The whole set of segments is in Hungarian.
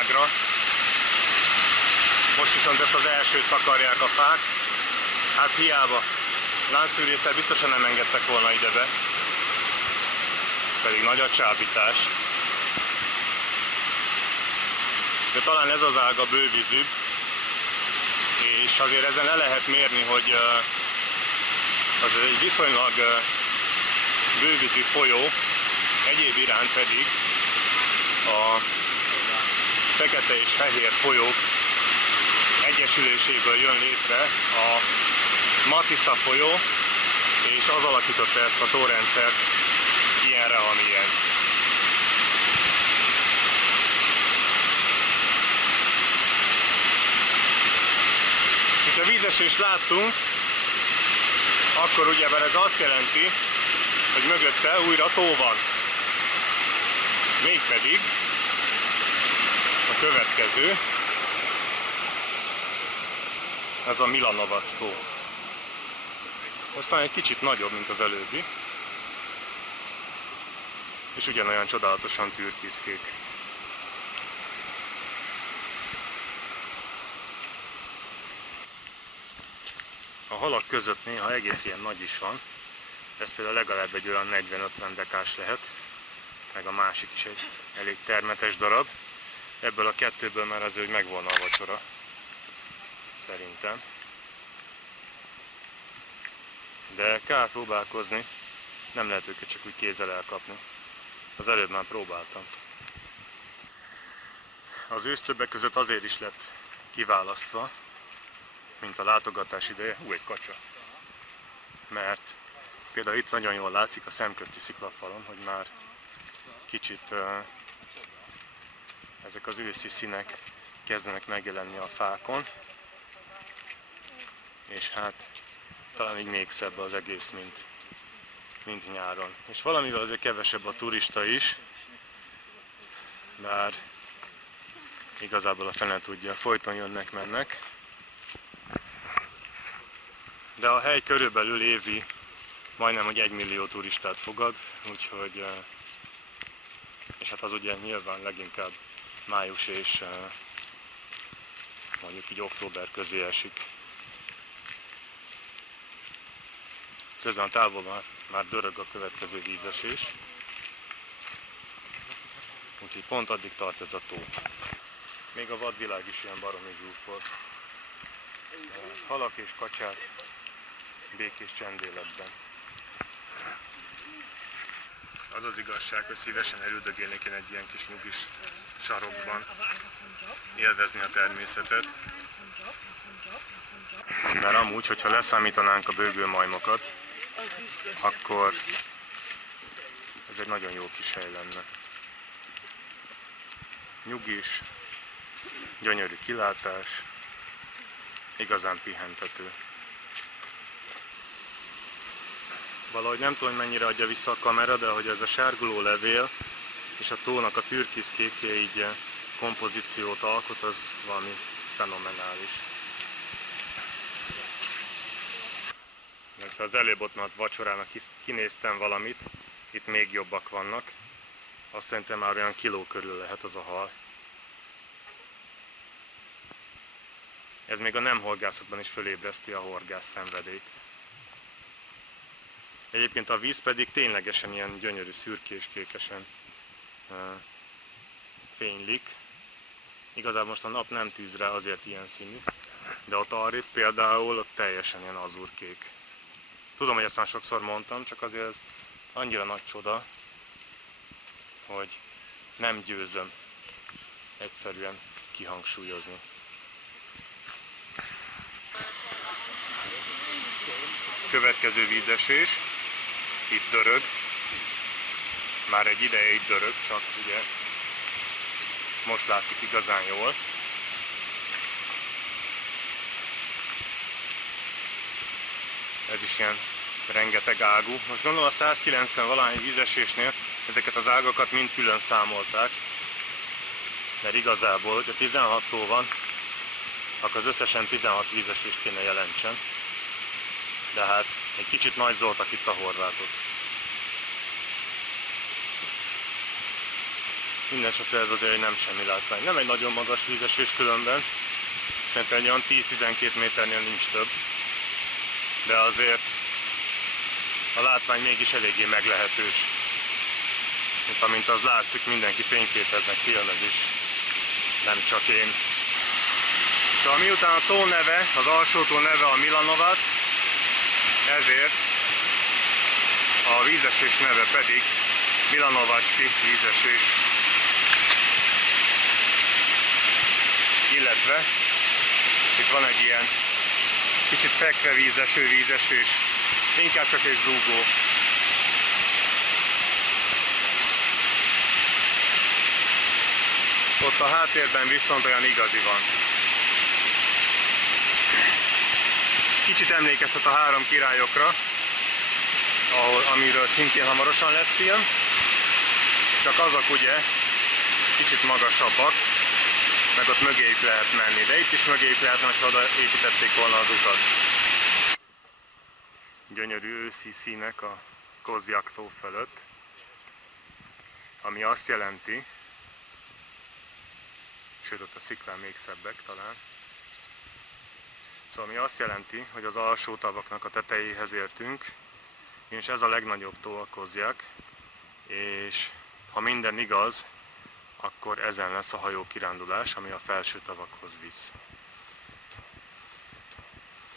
ágra. Most viszont ezt az elsőt takarják a fák. Hát hiába. Láncfűrésszel biztosan nem engedtek volna ide be. Pedig nagy a csábítás. De talán ez az ág a bővízűbb. És azért ezen le lehet mérni, hogy az egy viszonylag bővízű folyó, egyéb iránt pedig a fekete és fehér folyók egyesüléséből jön létre a Matica folyó, és az alakította ezt a tórendszert ilyenre, amilyen. Ha vízesést láttunk, akkor ugyebár ez azt jelenti, hogy mögötte újra tó van. Mégpedig a következő, ez a Milanovac tó. Aztán egy kicsit nagyobb, mint az előbbi, és ugyanolyan csodálatosan türkiszkék. A halak között néha egész ilyen nagy is van, ez például legalább egy olyan 40-50 dekás lehet, meg a másik is egy elég termetes darab. Ebből a kettőből már azért megvolna a vacsora, szerintem. De kár próbálkozni, nem lehet őket csak úgy kézzel elkapni. Az előbb már próbáltam. Az ősz többek között azért is lett kiválasztva, mint a látogatás ideje, egy kacsa. Mert például itt nagyon jól látszik a szemközti sziklafalon, hogy már kicsit ezek az őszi színek kezdenek megjelenni a fákon, és hát talán így még szebb az egész, mint nyáron. És valamivel azért kevesebb a turista is, bár igazából a fene tudja, folyton jönnek-mennek. De a hely körülbelül évi majdnem, hogy 1 millió turistát fogad, úgyhogy, és hát az ugye nyilván leginkább május és mondjuk így október közé esik. Közben a távolban már dörög a következő vízesés, úgyhogy pont addig tart ez a tó. Még a vadvilág is ilyen baromi zsúfolt. Halak és kacsák békés csendéletben. Az az igazság, hogy szívesen elüldögélnék én egy ilyen kis nyugis sarokban, élvezni a természetet. Mert amúgy, hogyha leszámítanánk a bőgőmajmokat, akkor ez egy nagyon jó kis hely lenne. Nyugis, gyönyörű kilátás, igazán pihentető. Valahogy nem tudom, hogy mennyire adja vissza a kamera, de hogy ez a sárguló levél és a tónak a türkiszkékje így kompozíciót alkot, az valami fenomenális. Ha az előbb ott már vacsorának kinéztem valamit, itt még jobbak vannak. Azt szerintem már olyan kiló körül lehet az a hal. Ez még a nem horgászatban is fölébreszti a horgász szenvedélyt. Egyébként a víz pedig ténylegesen ilyen gyönyörű szürkés-kékesen fénylik. Igazából most a nap nem tűz rá, azért ilyen színű, de ott arrébb például ott teljesen ilyen azurkék. Tudom, hogy ezt már sokszor mondtam, csak azért ez annyira nagy csoda, hogy nem győzöm egyszerűen kihangsúlyozni. Következő vízesés, itt dörög, már egy ideje itt dörög, csak ugye most látszik igazán jól. Ez is ilyen rengeteg ágú. Most gondolom a 190 valahány vízesésnél ezeket az ágakat mind külön számolták, mert igazából, hogyha 16 tó van, akkor az összesen 16 vízesést kéne jelentsen. De hát egy kicsit nagy zoltak itt a horvátok. Mindenesetre ez azért nem semmi látvány. Nem egy nagyon magas vízesés különben, mert egy olyan 10-12 méternél nincs több. De azért a látvány mégis eléggé meglehetős. Itt, amint az látszik, mindenki fényképeznek, filmez is. Nem csak én. Szóval miután a tó neve, az alsó tó neve a Milanovac, ezért a vízesés neve pedig Milanovacski vízesés. Illetve itt van egy ilyen kicsit fekve vízesés, inkább csak egy zúgó. Ott a háttérben viszont olyan igazi van. Kicsit emlékeztet a Három királyokra, amiről szintén hamarosan lesz film, csak azok ugye kicsit magasabbak, meg ott mögéjük lehet menni, de itt is mögéjük lehet, most oda építették volna az utat. Gyönyörű őszi színek a Kozjak tó fölött, ami azt jelenti, sőt ott a sziklán még szebbek talán, szóval ami azt jelenti, hogy az alsó tavaknak a tetejéhez értünk, és ez a legnagyobb tó a Kozjak, és ha minden igaz, akkor ezen lesz a hajó kirándulás, ami a felső tavakhoz visz.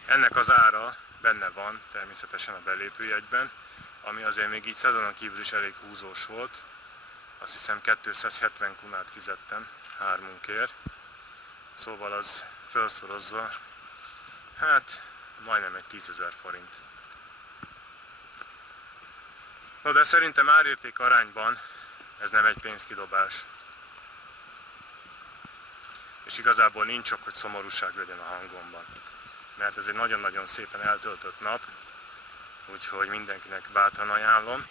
Ennek az ára benne van természetesen a belépőjegyben, ami azért még így szezonon kívül is elég húzós volt. Azt hiszem 270 kunát fizettem hármunkért, szóval az felszorozva, hát majdnem egy 10 000 forint. No, de szerintem árérték arányban ez nem egy pénzkidobás. És igazából nincs ok, hogy szomorúság legyen a hangomban. Mert ez egy nagyon-nagyon szépen eltöltött nap, úgyhogy mindenkinek bátran ajánlom.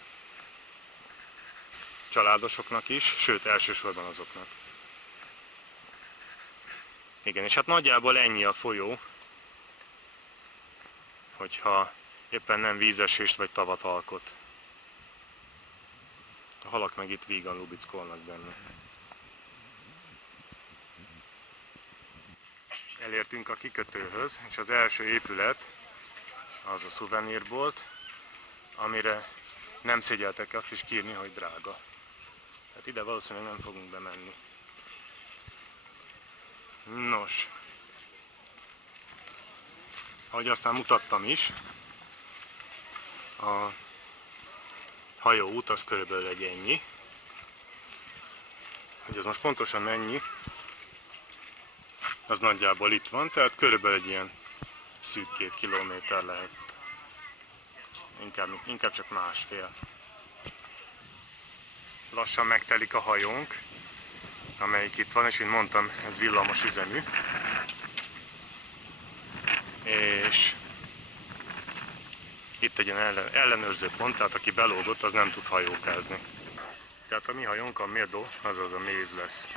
Családosoknak is, sőt elsősorban azoknak. Igen, és hát nagyjából ennyi a folyó, hogyha éppen nem vízesést vagy tavat alkot. A halak meg itt vígan lubickolnak benne. Elértünk a kikötőhöz, és az első épület az a szuvenírbolt, amire nem szégyeltek azt is kiírni, hogy drága. Hát ide valószínűleg nem fogunk bemenni. Nos, ahogy aztán mutattam is, a hajóút az körülbelül egy ennyi. Hogy ez most pontosan mennyi, az nagyjából itt van, tehát körülbelül egy ilyen szűk 2 kilométer lehet. Inkább csak másfél. Lassan megtelik a hajónk, amelyik itt van, és mint mondtam, ez villamos üzemű. És itt egy ilyen ellenőrző pont, tehát aki belógott, az nem tud hajókázni. Tehát a mi hajónk a Mirdo, azaz a méz lesz.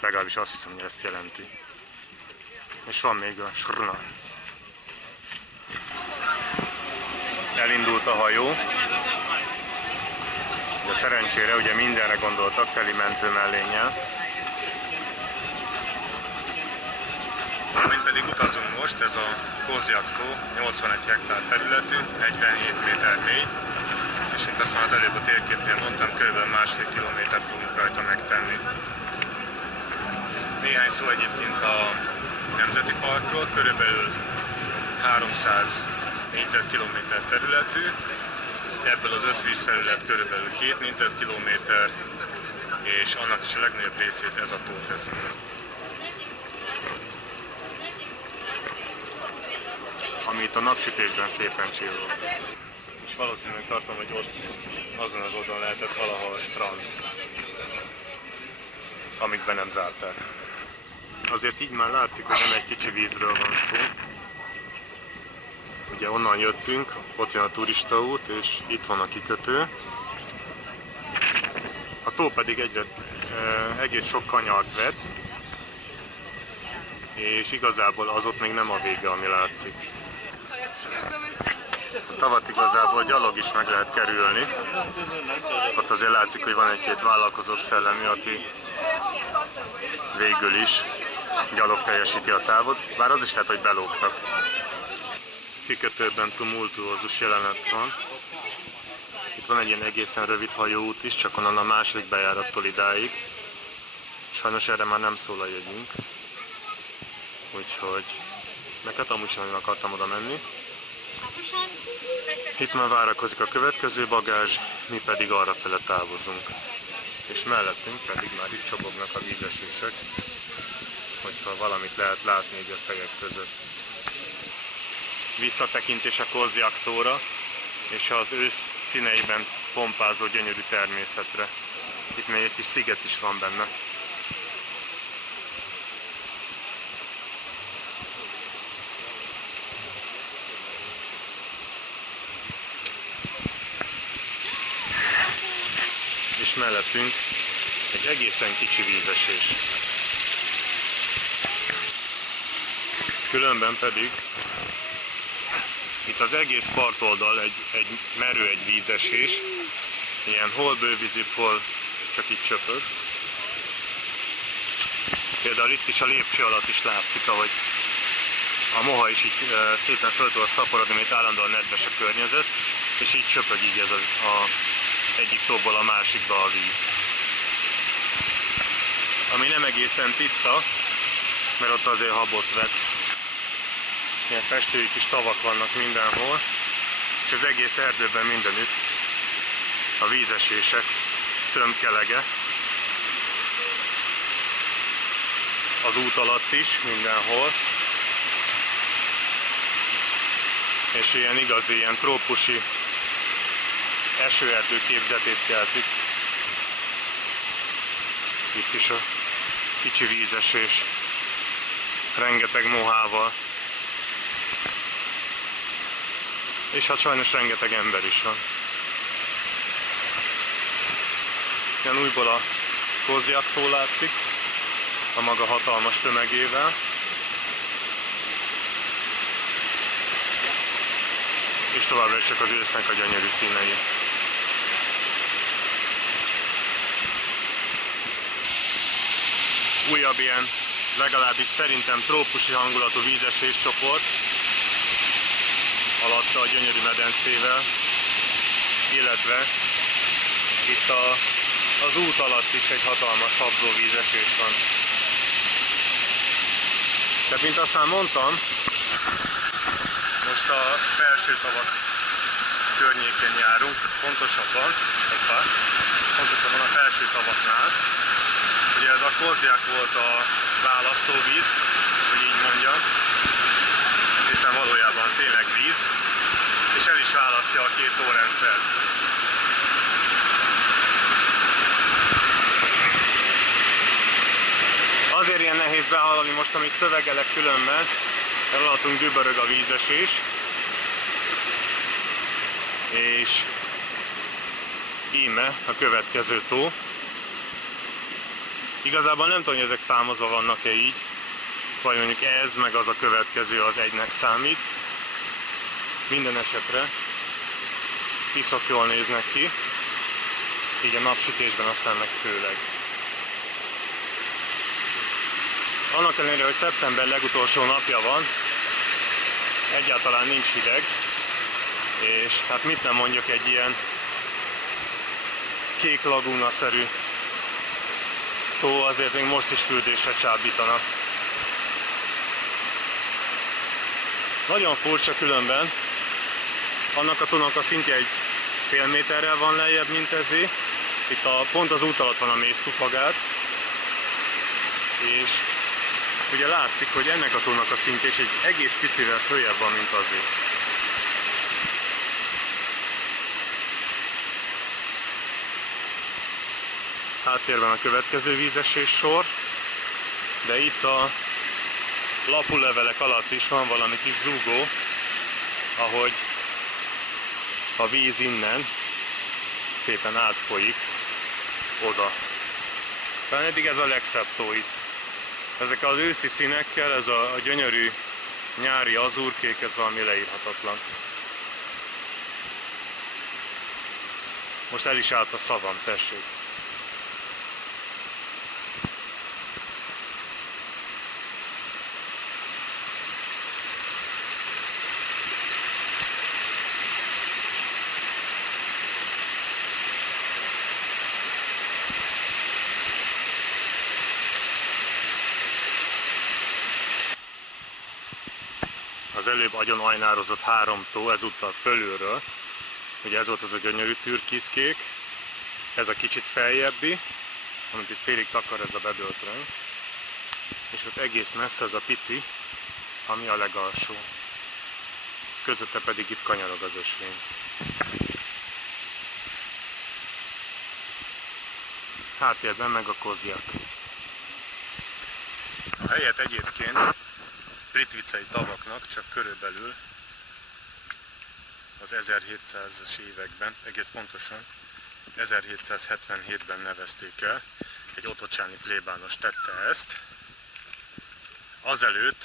Legalábbis azt hiszem, hogy ezt jelenti. És van még a Srna. Elindult a hajó. De szerencsére ugye mindenre gondoltak teli mentőmellénnyel. Amint pedig utazunk most, ez a Kozjak tó, 81 hektár területű, 47 méter mély, és mint azt már az előbb a térképnél mondtam, kb. 1,5 kilométert fogunk rajta megtenni. Néhány szó egyébként a Nemzeti Parkról, körülbelül 300 négyzetkilométer területű, ebből az összvízfelület körülbelül 2 négyzetkilométer, és annak is a legnagyobb részét ez a tó teszi. Ami itt a napsütésben szépen csillog. És valószínűleg tartom, hogy ott azon az oldalon lehetett valahol a strand, amíg be nem zárták. Azért így már látszik, hogy nem egy kicsi vízről van szó. Ugye onnan jöttünk, ott jön a turistaút, és itt van a kikötő. A tó pedig egész sok kanyart vett, és igazából az ott még nem a vége, ami látszik. A tavat igazából gyalog is meg lehet kerülni. Ott azért látszik, hogy van egy-két vállalkozóbb szellemi, aki végül is gyalog teljesíti a távot, bár az is lehet, hogy belógtak. Kikötőben tumultuózus jelenet van. Itt van egy ilyen egészen rövid hajóút is, csak onnan a második bejárattól idáig. Sajnos erre már nem szól a jegyünk. Úgyhogy meg hát amúgy sem nagyon akartam oda menni. Itt már várakozik a következő bagázs, mi pedig arrafele távozunk. És mellettünk pedig már itt csobognak a vízesések, hogyha valamit lehet látni így a fejek között. Visszatekintés a Kozjak-tóra és az ősz színeiben pompázó gyönyörű természetre. Itt még egy kis sziget is van benne. És mellettünk egy egészen kicsi vízesés. Különben pedig itt az egész partoldal egy merő, egy vízesés, ilyen hol bővízibb, hol csak itt csöpög. Például itt is a lépcső alatt is látszik, ahogy a moha is így szépen föl tud szaporodni, mert állandóan nedves a környezet, és így csöpög így ez egyik tóból a másikba a víz. Ami nem egészen tiszta, mert ott azért habot vet. Ilyen festői kis tavak vannak mindenhol, és az egész erdőben mindenütt a vízesések tömkelege. Az út alatt is, mindenhol. És ilyen igazi, ilyen trópusi esőerdő képzetét keltik. Itt is a kicsi vízesés, rengeteg mohával. És hát sajnos rengeteg ember is van. Ilyen újból a Kozjak-tó látszik, a maga hatalmas tömegével. És továbbra is csak az ősznek a gyönyörű színei. Újabb ilyen, legalábbis szerintem trópusi hangulatú vízesés csoport alatta a gyönyörű medencével, illetve itt az út alatt is egy hatalmas habzó vízesés van. Tehát mint azt már mondtam, most a felső tavak környékén járunk, pontosabban a felső tavaknál. Ugye ez a Kozjak volt a választóvíz, hogy így mondjam, hiszen valójában tényleg víz, és el is választja a két tórendszert. Azért ilyen nehéz behallani most, amit szövegelek különben, mert alattunk dübörög a vízesés, és íme a következő tó. Igazából nem tudom, hogy ezek számozva vannak-e így, vagy mondjuk ez, meg az a következő az egynek számít. Minden esetre piszok jól néznek ki, így a napsütésben aztán meg főleg. Annak ellenére, hogy szeptember legutolsó napja van, egyáltalán nincs hideg, és hát mit nem mondjak, egy ilyen kék lagúna-szerű tó azért még most is fürdésre csábítanak. Nagyon furcsa különben, annak a tónak a szintje egy fél méterrel van lejjebb, mint ezé. Itt pont az út alatt van a mésztufagát, és ugye látszik, hogy ennek a tónak a szintje is egy egész picivel följebb van, mint azé. Háttérben a következő vízesés sor, de itt a lapulevelek alatt is van valami kis zúgó, ahogy a víz innen szépen átfolyik oda. Talán eddig ez a legszebb tó itt. Ezek az őszi színekkel, ez a gyönyörű nyári azúrkék, ez valami leírhatatlan. Most el is állt a szavam, tessék. az előbb agyon ajnározott 3 tó, ezúttal fölülről. Ugye ez volt az a gyönyörű türkiszkék, ez a kicsit feljebbi, amit itt félig takar ez a bedölt röng, és ott egész messze ez a pici, ami a legalsó. Közötte pedig itt kanyarog az ösvény. Háttérben meg a kozjak. A helyet egyébként Plitvicei tavaknak csak körülbelül az 1700-as években, egész pontosan 1777-ben nevezték el. Egy otocsáni plébános tette ezt. Azelőtt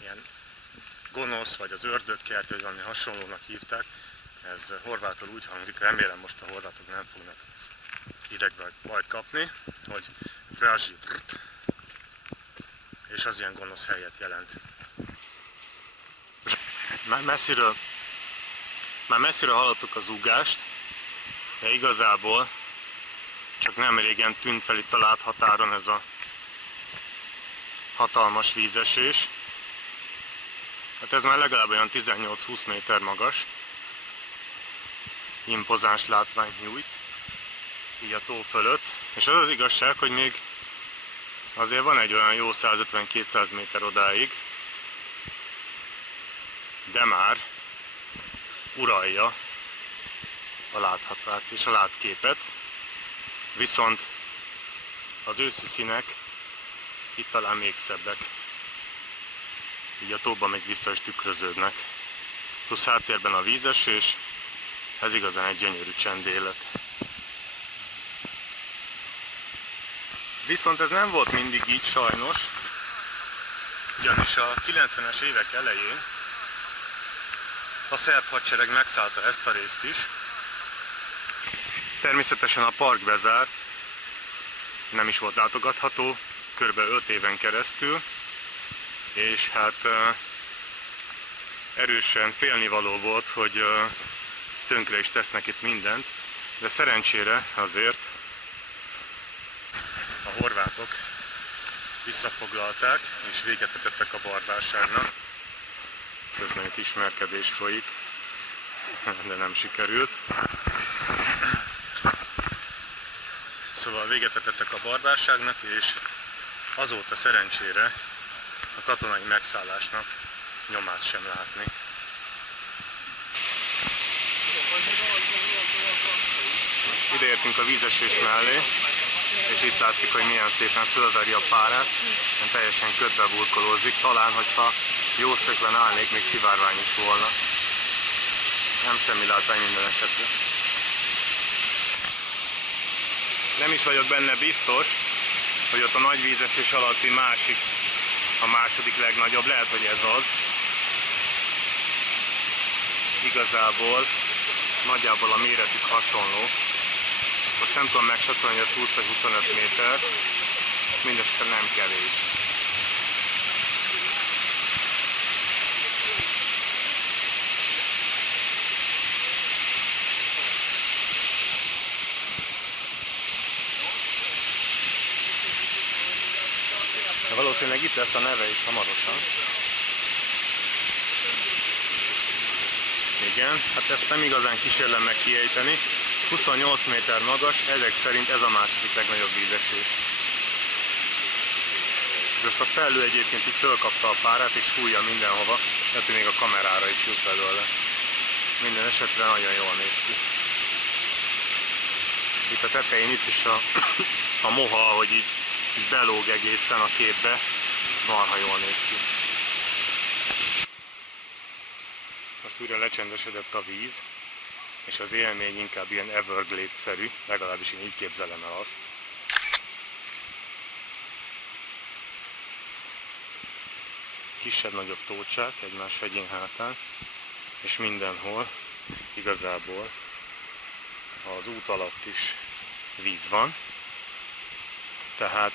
ilyen gonosz, vagy az ördögkert, vagy valami hasonlónak hívták. Ez horvátul úgy hangzik, remélem most a horvátok nem fognak idegbe bajt kapni, hogy Frazsivrt, és az ilyen gonosz helyet jelent. Már messziről hallottuk az zúgást, de igazából csak nem régen tűnt fel itt a láthatáron ez a hatalmas vízesés. Hát ez már legalább olyan 18-20 méter magas. Impozáns látványt nyújt, így a tó fölött. És az az igazság, hogy még azért van egy olyan jó 150-200 méter odáig, de már uralja a láthatárt és a látképet. Viszont az őszi színek itt talán még szebbek. Így a tóban még vissza is tükröződnek. Plusz háttérben a vízesés, ez igazán egy gyönyörű csendélet. Viszont ez nem volt mindig így sajnos, ugyanis a 90-es évek elején a szerb hadsereg megszállta ezt a részt is. Természetesen a park bezárt, nem is volt látogatható, kb. 5 éven keresztül, és hát erősen félnivaló volt, hogy tönkre is tesznek itt mindent, de szerencsére azért a horvátok visszafoglalták és véget vetettek a barbárságnak. Közben itt ismerkedés folyik, de nem sikerült. Szóval véget vetettek a barbárságnak, és azóta szerencsére a katonai megszállásnak nyomát sem látni. Ide értünk a vízesés mellé, és itt látszik, hogy milyen szépen fölveri a párát, teljesen ködbe burkolózik. Talán, hogyha jó szögben állnék, még szivárvány is volna. Nem semmi látvány minden esetre. Nem is vagyok benne biztos, hogy ott a nagy vízesés alatti másik, a második legnagyobb, lehet, hogy ez az. Igazából nagyjából a méretük hasonló. Most nem tudom megsatolni, hogy ez 20 vagy 25 méter, mindesetre nem kevés. De valószínűleg itt lesz a neve is hamarosan. Igen, hát ezt nem igazán kísérlem meg kiejteni. 28 méter magas, ezek szerint ez a második legnagyobb vízesés. Ezt a felhő egyébként itt fölkapta a párát és fújja mindenhova, tehát még a kamerára is jut belőle. Minden esetre nagyon jól néz ki. Itt a tetején itt is a moha, ahogy így belóg egészen a képbe, marha jól néz ki. Most újra lecsendesedett a víz, és az élmény inkább ilyen Everglades-szerű, legalábbis én így képzelem el azt. Kisebb-nagyobb tócsák egymás hegyén hátán, és mindenhol igazából az út alatt is víz van. Tehát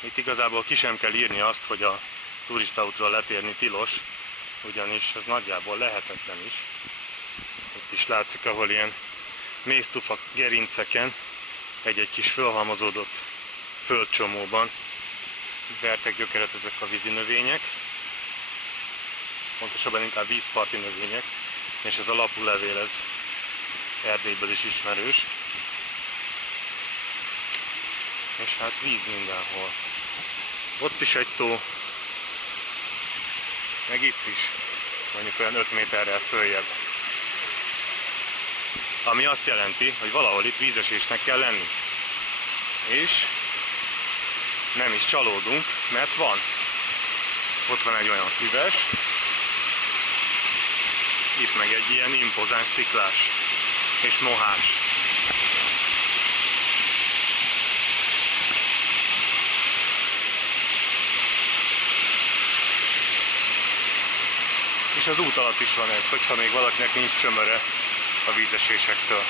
itt igazából ki sem kell írni azt, hogy a turistaútról letérni tilos, ugyanis ez nagyjából lehetetlen is. Itt is látszik, ahol ilyen mésztufa gerinceken egy-egy kis fölhalmozódott földcsomóban vertek gyökeret ezek a vízi növények, pontosabban inkább vízparti növények, és ez a lapulevél, ez Erdélyből is ismerős. És hát víz mindenhol. Ott is egy tó, meg itt is, mondjuk olyan 5 méterrel följebb. Ami azt jelenti, hogy valahol itt vízesésnek kell lenni. És nem is csalódunk, mert van. Ott van egy olyan füves, itt meg egy ilyen impozáns sziklás és mohás. És az út alatt is van ez, hogyha még valakinek nincs csömöre a vízesésektől.